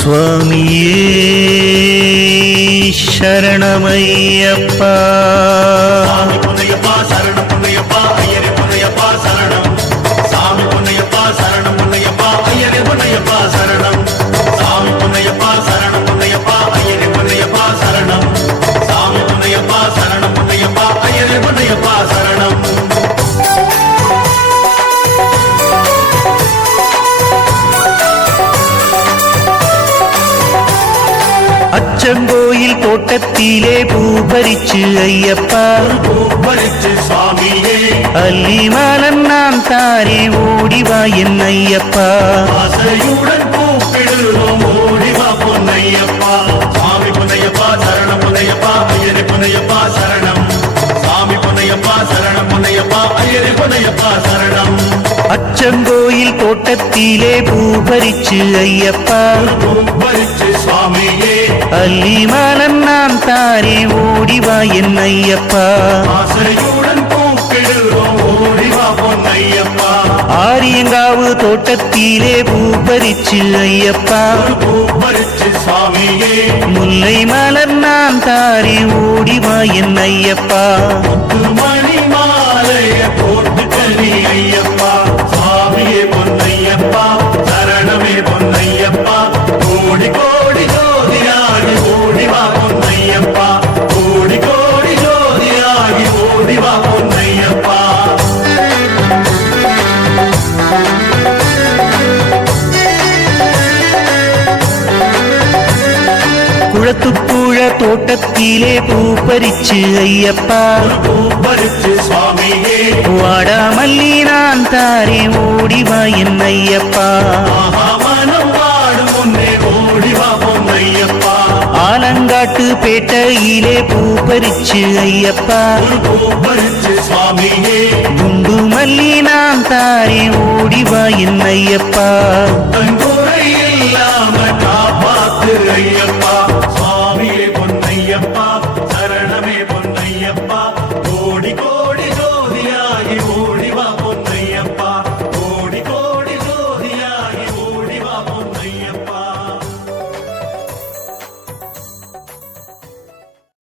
சுவாமியே சரணமையப்பா. சாமி பொன்னையப்பா சரணம் பொன்னையப்பா ஐயரே பொன்னையப்பா சரணம். சாமி பொன்னையப்பா சரணம் பொன்னையப்பா ஐயரே பொன்னையப்பா சரணம். சாமி பொன்னையப்பா சரணம் பொன்னையப்பா ஐயரே பொன்னையப்பா சரணம். சாமி பொன்னையப்பா சரணம் பொன்னையப்பா ஐயரே பொன்னையப்பா சரணம். அச்சங்கோயில் தோட்டத்திலே பூபரிச்சு ஐயப்பா, பூபரிச்சு சுவாமியே அல்லிமலன் நான் தாரே ஓடிவா என் ஐயப்பா. ஆசையுடன் கூப்பிடுவோம் ஓடிவா பொன்னையப்பா. சாமி பொன்னையப்பா சரணம் பொன்னையப்பா ஐயரே பொன்னையப்பா சரணம். சாமி பொன்னையப்பா சரணம் பொன்னையப்பா ஐயரே பொன்னையப்பா சரணம். அச்சங்கோயில் தோட்டத்திலே பூபரிச்சு ஐயப்பா, பூபரிச்சு சுவாமியே அல்லிமலன் நான் தாரே ஓடிவா என் ஐயப்பா. ஆசையுடன் கூப்பிடுவோம் ஓடிவா பொன்னையப்பா. ஆரியங்காவு தோட்டத்திலே பூபரிச்சு ஐயப்பா, பூபரிச்சு சுவாமியே முல்லை மலர் நான் தாரே ஓடிவா என் ஐயப்பா. மணி மாலைய போட்டு கனி ஐயப்பா. சுவாமியே பொன்னையப்பா சரணமே பொன்னையப்பா. கோடி கோடி ஜோதியாகி ஓடிவா பொன்னையப்பா. கோடி கோடி ஜோதியாகி ஓடிவா பொன்னையப்பா. குளத்துப்புழ தோட்டத்திலே பூபரிச்சு ஐயப்பா, பூபரிச்சு சுவாமியே வாடாமல்லி நான் தாரே ஓடிவா என் ஐயப்பா. மனம் வாடும் முன்னே ஓடிவா பொன்னையப்பா. ஆலங்காட்டு பேட்டையிலே பூபரிச்சு ஐயப்பா, பூபரிச்சு சுவாமியே குண்டு மல்லி நான் தாரே ஓடிவா என் ஐயப்பா. தங்குறை இல்லாம